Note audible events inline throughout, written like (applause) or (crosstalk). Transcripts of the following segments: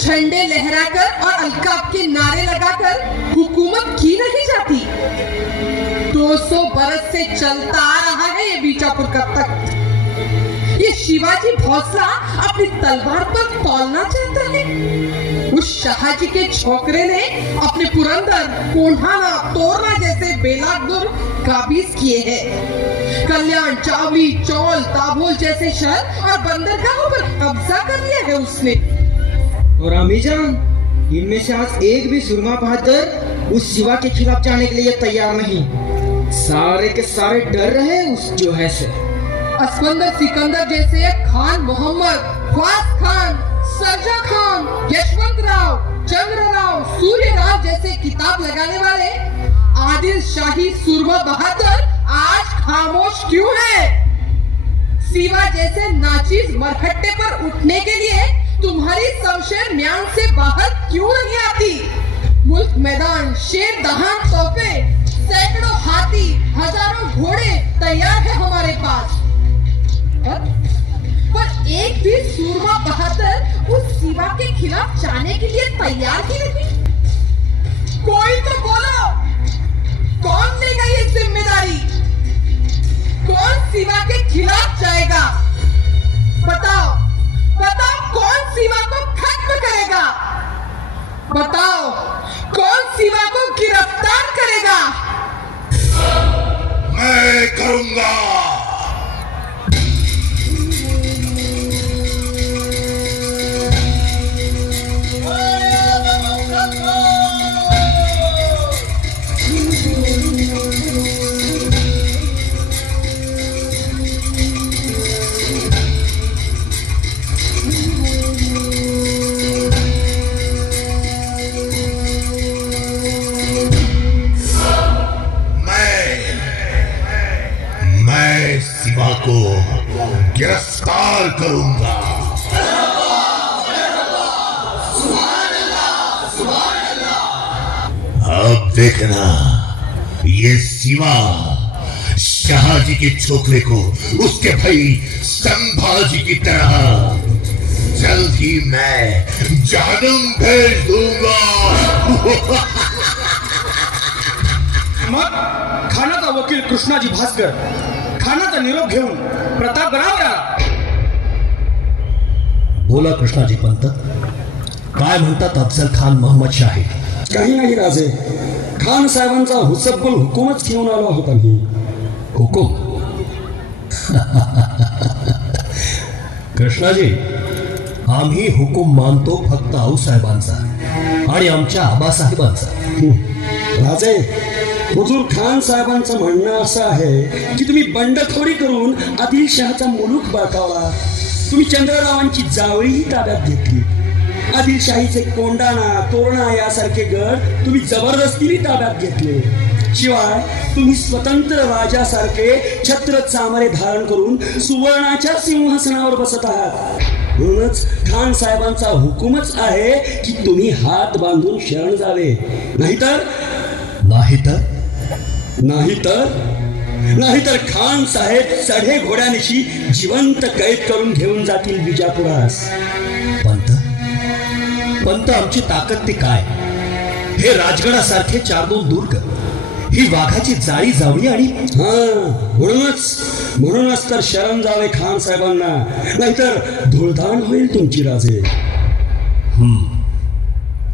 झंडे लहराकर और अलकाब के नारे लगाकर हुकूमत की नहीं जाती। 200 बरस से चलता आ रहा है ये बीजापुर का तख्त। ये शिवाजी भोसला अपनी तलवार पर तौलना चाहता है। उस शाहजी के छोकरे ने अपने पुरंदर कोल्हाना तोरना जैसे बेलागुर काबिज किए हैं। कल्याण चावली, चौल दाभोल जैसे शहर और बंदरगाहों पर कब्जा कर लिया है उसने। और अमीजान, इनमें से आज एक भी सुरमा बहादुर उस शिवा के खिलाफ जाने के लिए तैयार नहीं। सारे के सारे डर रहे उस जो है से। असमंदर सिकंदर जैसे खान मोहम्मद ख्वास खान, सरजा खान, यशवंत राव, चंद्र राव, सूर्य राव जैसे किताब लगाने वाले आदिल शाही सुरमा बहादुर आज खामोश क्यों है? सीवा जैसे नाचीज मरहट्टे पर उठने के लिए तुम्हारी शमशेर म्यान से बाहर क्यों नहीं आती? मुल्क मैदान शेर दहान तोपे सैकड़ों हाथी हज़ारों घोड़े तैयार है हमारे पास। पर, पर एक भी सूरमा बहादुर उस शिवा के खिलाफ जाने के लिए तैयार ही नहीं। कोई तो बोलो कौन लेगा ये ज़िम्मेदारी? कौन शिवा के खिलाफ जाएगा? बताओ बताओ सीमा को खत्म करेगा। बताओ कौन सीमा को गिरफ्तार करेगा? मैं करूंगा। मैं को गिरफ़्तार करूँगा। अब देखना, ये शिवा शाहजी के छोकरे को, उसके भाई संभाजी की तरह जल्द ही मैं जानम भेज दूँगा। मग खानाचा वकील कृष्णा जी भास्कर। खानाचा निरोप घेऊन. प्रतापगडावर आला बोला कृष्णाजी पंत. काय म्हणतात अफजल खान मोहम्मद शाही? काही नाही राजे. खान साहेबांचा हुसब्बल हुकूमच घेऊन आलो आहोत आम्ही. हुकुम? कृष्णाजी आम्ही हुकुम मानतो फक्त आऊसाहेबांचा आणि आमच्या आबासाहेबांचा. राजे हुजूर खान साहेबांचं म्हणणं असं आहे की तुम्ही बंडखोरी करून आदिलशहाचा मुलूक बळकावला. तुम्ही चंद्ररावांची जावळीही ताब्यात घेतली. आदिलशाहीचे कोंडाणा तोरणा यासारखे गड तुम्ही जबरदस्तीने ताब्यात घेतले. शिवाय तुम्ही स्वतंत्र राजासारखे छत्र चामरे धारण करून सुवर्णाच्या सिंहासनावर बसत आहात. म्हणूनच खान साहेबांचा हुकूमच आहे की तुम्ही हात बांधून शरण जावे. नाहीतर? नाहीतर? नाहीतर नाहीतर खान साहेब चढे घोड्यानिशी जिवंत कैद करून घेऊन जातील विजापुरास. पंत? पंत आमची ताकद ती काय? हे राजगडासारखे चार दोन दुर्ग ही वाघाची जाळी जावळी आणि हा म्हणूनच म्हणूनच तर शरण जावे खान साहेबांना. नाहीतर धुळधाण होईल तुमची राजे.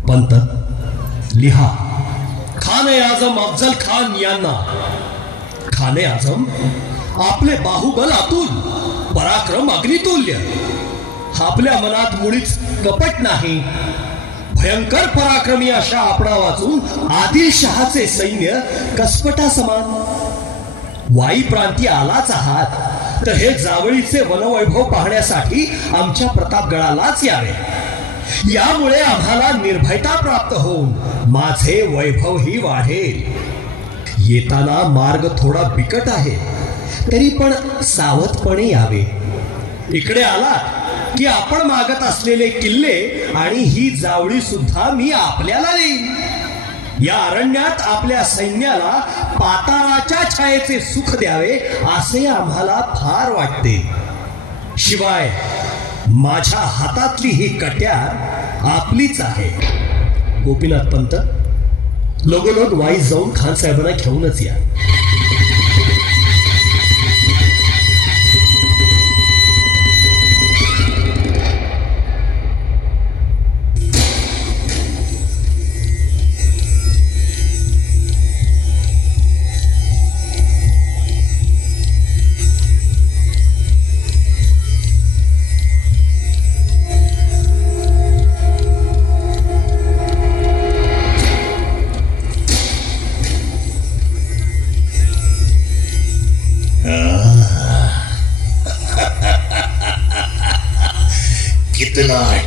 पंत लिहा. खाने आजम अफजल खान यांना. खाने आजम आपले बाहुबल अतुल पराक्रम अग्नितुल्य. आपल्या मनात मुळीच कपट नाही. भयंकर पराक्रमी अशा आपणा वाचून आदिलशहाचे सैन्य कसपटा समान वाई प्रांती आलाच आहात तर हे जावळीचे वनवैभव पाहण्यासाठी आमच्या प्रतापगडालाच यावे. यामुळे आम्हाला निर्भयता प्राप्त होऊन माझे वैभवही वाढेल. येताना मार्ग थोडा बिकट आहे तरी पण सावधपणे यावे. इकडे आला की आपण मागत असलेले किल्ले आणि ही जावळी सुद्धा मी आपल्याला देईन. या अरण्यात आपल्या सैन्याला पाताळाच्या छायेचे सुख द्यावे असे आम्हाला फार वाटते. शिवाय माझ्या हातातली ही कट्यार आपलीच आहे. गोपीनाथ पंत लोगोलोग वाईस जाऊन खान साहेबांना घेऊनच या.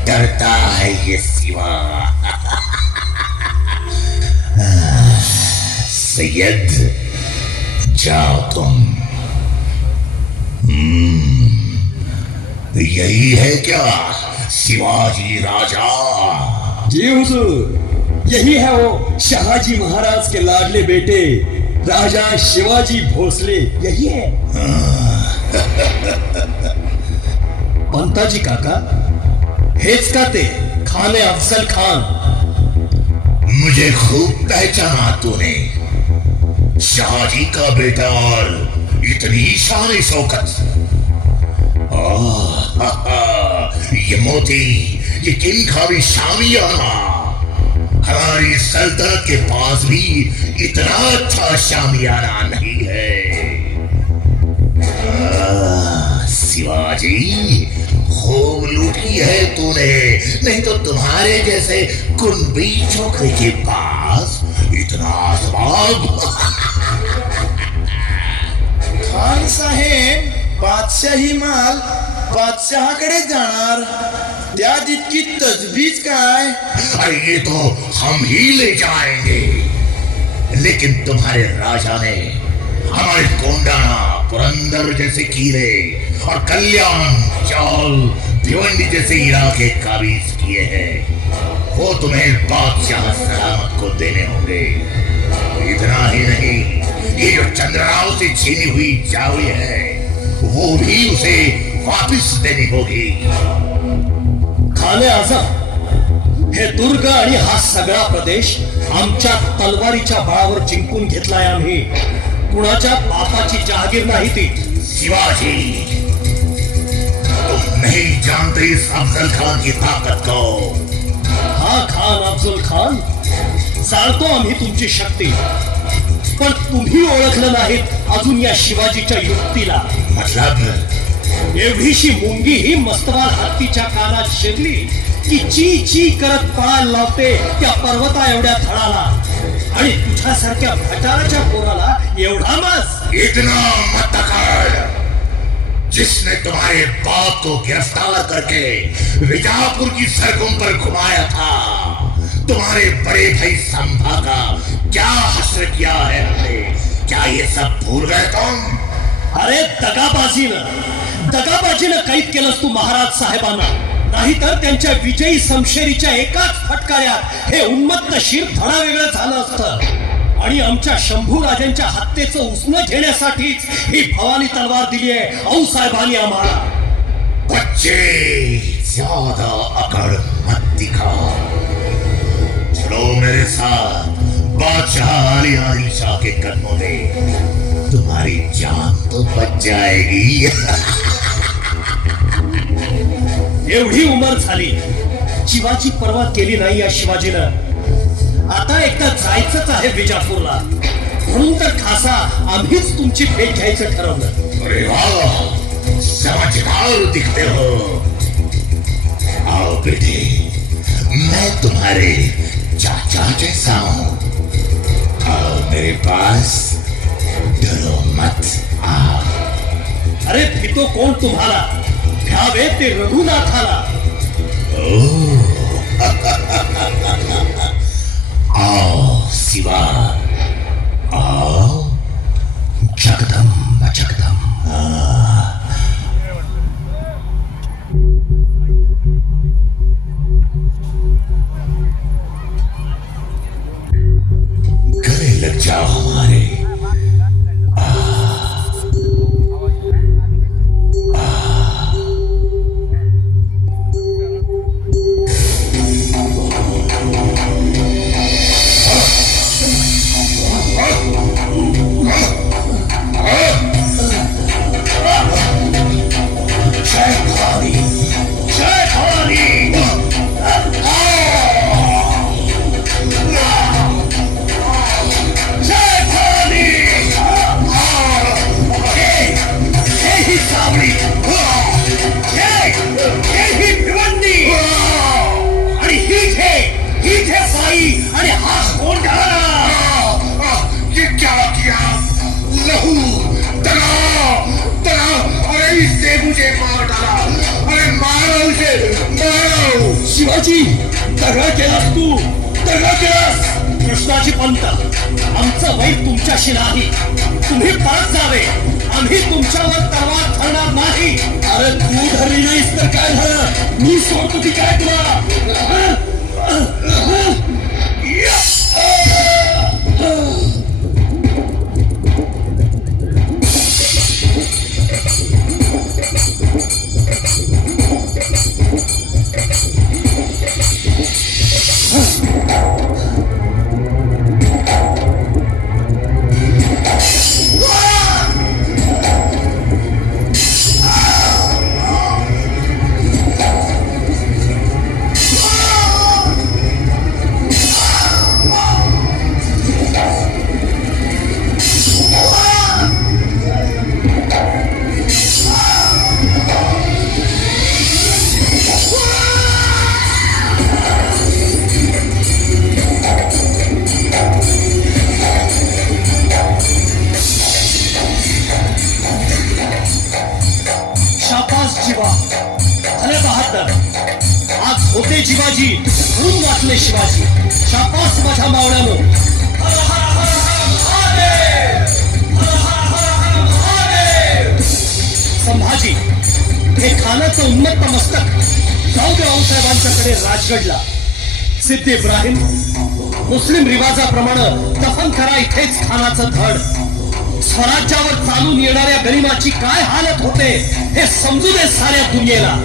कितना डरता है ये सिवा। सैयद जाओ तुम। यही है क्या शिवाजी राजा? जी हुजूर यही है वो शहाजी महाराज के लाडले बेटे राजा शिवाजी भोसले यही है। पंताजी काका हेच का खाने अफजल खान। मुझे खूब पहचाना तूने। शाहजी का बेटा और इतनी शान शौकत। ये मोती ये किन भी शामियाना। हमारी सल्तनत के पास भी इतना अच्छा शामियाना नहीं है। आह, शिवाजी लूटी है तूने, नहीं तो तुम्हारे जैसे कुंबी छोकरे के पास इतना स्वभाव खान साहेब, बादशाही माल बादशहाकडे जाणार। त्यात इतकी तजबीज काय? अरे ये तो हम ही ले जाएँगे। लेकिन तुम्हारे राजा ने हमारे कोंडाना, पुरंदर जैसे कीड़े और कल्याण चाल भिवंडी जैसे इलाके काबिज किए हैं। वो तुम्हें बादशाह सलामत को देने होंगे। इतना ही नहीं, ये जो चंद्रराव से छीनी हुई चावड़ी है, वो भी उसे वापस देनी होगी। खाने आझम हे दुर्ग आणि हा सगळा प्रदेश आमच्या तलवारीच्या बळावर जिंकून घेतलाय आम्ही. कुणाच्या बापाची जहागीर नाही ती. शिवाजी! नहीं जानते इस अफजल खान की ताकत को। हा खान अफजल खान जाणतो आम्ही तुमची शक्ती पण तुम्ही ओळखलं नाहीत अजून या शिवाजीच्या युक्तीला। मतलब? एवढीशी मुंगी ही मस्तवाल हत्तीच्या कानात शिरली की ची ची करत पळायला लावते त्या पर्वता एवढ्या थळाला. आणि तुझ्यासारख्या भटाराच्या पोराला एवढा मास इतना मत कर। जिसने तुम्हारे बाप को गिरफ्तार करके विजापुर की सड़कों पर घुमाया था तुम्हारे बड़े भाई संभा का क्या हसर किया है हमने? क्या ये सब भूल गए तुम? अरे दगाबाजीनं दगाबाजीनं कैद केलंस तू महाराज साहेबांना। नाहीतर त्यांच्या विजयी समशेरीच्या एकाच फटकाऱ्यात हे उन्मत्त शिर धडा वेगळं झालं असतं. आणि आमच्या शंभू राजांच्या हत्येचं उसनं घेण्यासाठीच ही भवानी तलवार दिली आहे. औ साहेबांनी आम्हाला. बच्चे ज्यादा अकड़ मत दिखा चलो मेरे साथ बादशाह अली अली शाह के कदमों में तुम्हारी जान तो बच जाएगी। एवढी उमर झाली. शिवाची पर्वा केली नाही या शिवाजीनं. आता एकदा जायचंच आहे विजापूरला. म्हणून तर खासा आम्हीच तुमची भेट घ्यायचं ठरवलं. अरे वाह समझदार दिखते हो. आओ बेटे मैं तुम्हारे चाचा जैसा हूं आओ मेरे पास डरो मत आओ. अरे भितो कोण तुम्हाला? घ्यावे ते रघुनाथाला. (laughs) आओ शिवा आओ जगदम जगदम घरे लग जाओ हो। कृष्णाची दगा केलास तू दगा केलास कृष्णाजी पंत आमचं वैर तुमच्याशी नाही. तुम्ही परत जावे. आम्ही तुमच्यावर तलवार धरणार नाही. अरे तू धरली नाहीस तर काय झालं? मी सोडतो की काय तुला? शाबास बहात्तर आज होते शिवाजी ऊन वाचले शिवाजी. शापास माझ्या मावळ्यानं. संभाजी हे खानाचं उन्मत्त मस्तक जाऊ दे साहेबांच्याकडे राजगडला. सिद्ध इब्राहिम मुस्लिम रिवाजाप्रमाणे दफन करा इथेच खानाचं धड. स्वराज्यावर चालून येणाऱ्या गरिबाची काय हालत होते हे समजू दे साऱ्या दुनियेला.